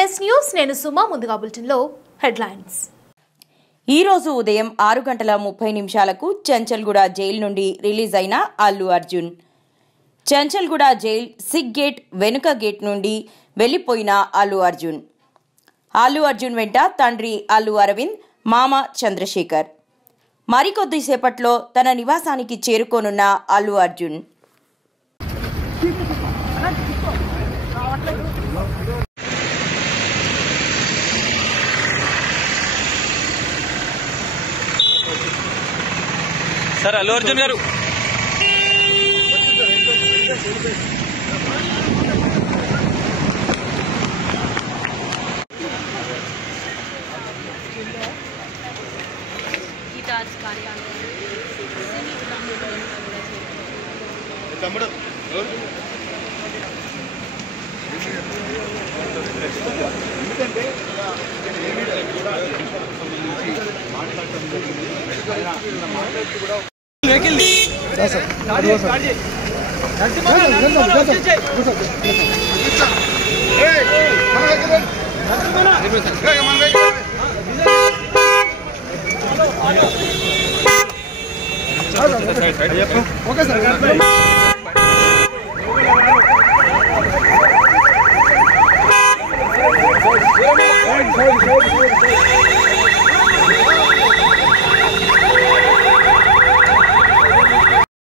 MNS news నేను సుమా ముందుగా బులెటిన్లో హెడ్లైన్స్. ఈ రోజు ఉదయం 6:30 చెంచల్గూడ జైలు నుండి రిలీజ్ అయిన అల్లు అర్జున్. చెంచల్గూడ జైల్ సిక్ గేట్ వెనుక గేట్ నుండి వెళ్లిపోయిన అల్లు అర్జున్ వెంట తండ్రి అల్లు అరవింద్, మామ చంద్రశేఖర్. మరికొద్దిసేపట్లో తన నివాసానికి చేరుకోనున్న అల్లు అర్జున్ सर अल्लू अर्जुन गारू ओके सर